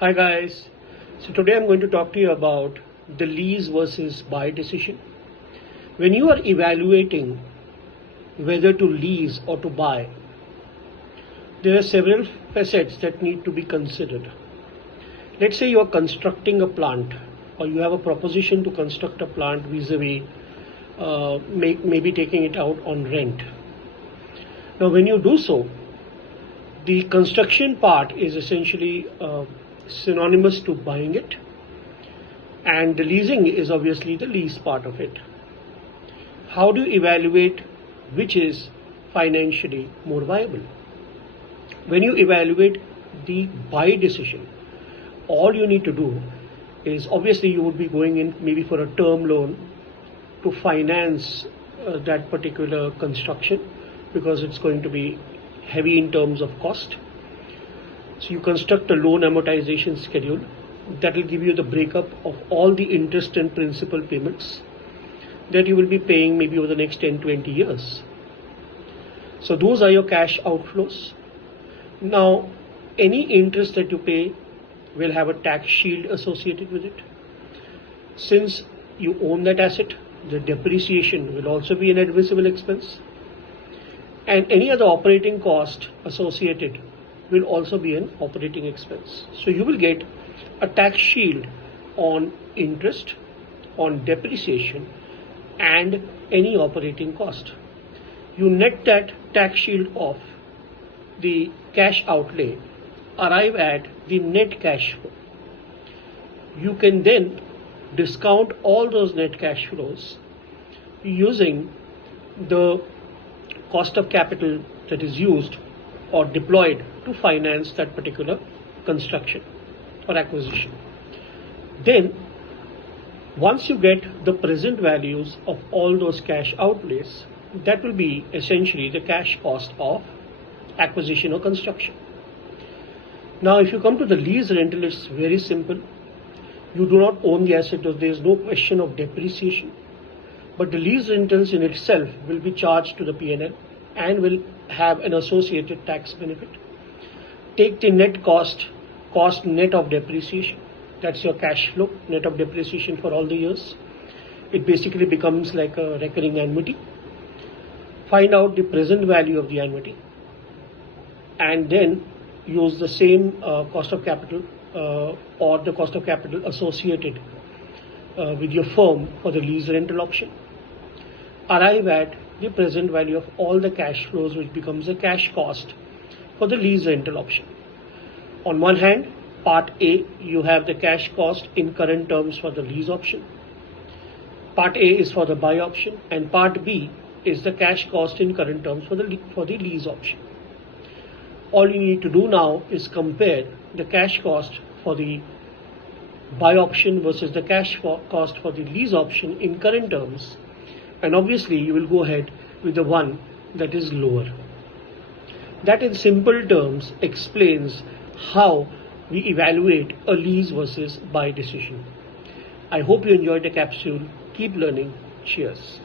Hi guys, so today I'm going to talk to you about the lease versus buy decision. When you are evaluating whether to lease or to buy, there are several facets that need to be considered. Let's say you are constructing a plant or you have a proposition to construct a plant vis-a-vis maybe taking it out on rent. Now when you do so, the construction part is essentially synonymous to buying it, and the leasing is obviously the lease part of it. How do you evaluate which is financially more viable? When you evaluate the buy decision, all you need to do is, obviously you would be going in maybe for a term loan to finance that particular construction, because it's going to be heavy in terms of cost. So you construct a loan amortization schedule that will give you the breakup of all the interest and principal payments that you will be paying maybe over the next 10-20 years. So those are your cash outflows. Now any interest that you pay will have a tax shield associated with it. Since you own that asset, the depreciation will also be an admissible expense, and any other operating cost associated will also be an operating expense. So you will get a tax shield on interest, on depreciation, and any operating cost. You net that tax shield off the cash outlay, arrive at the net cash flow. You can then discount all those net cash flows using the cost of capital that is used or deployed to finance that particular construction or acquisition. Then once you get the present values of all those cash outlays, that will be essentially the cash cost of acquisition or construction. Now if you come to the lease rental, it's very simple. You do not own the asset, so there is no question of depreciation, but the lease rentals in itself will be charged to the P&L and will have an associated tax benefit. Take the net cost net of depreciation. That's your cash flow net of depreciation for all the years. It basically becomes like a recurring annuity. Find out the present value of the annuity and then use the same cost of capital or the cost of capital associated with your firm for the lease rental option. Arrive at the present value of all the cash flows, which becomes a cash cost for the lease rental option. On one hand, part A, you have the cash cost in current terms for the lease option. Part A is for the buy option, and part B is the cash cost in current terms for the lease option. All you need to do now is compare the cash cost for the buy option versus the cash cost for the lease option in current terms, and obviously you will go ahead with the one that is lower. That in simple terms explains how we evaluate a lease versus buy decision. I hope you enjoyed the capsule. Keep learning. Cheers.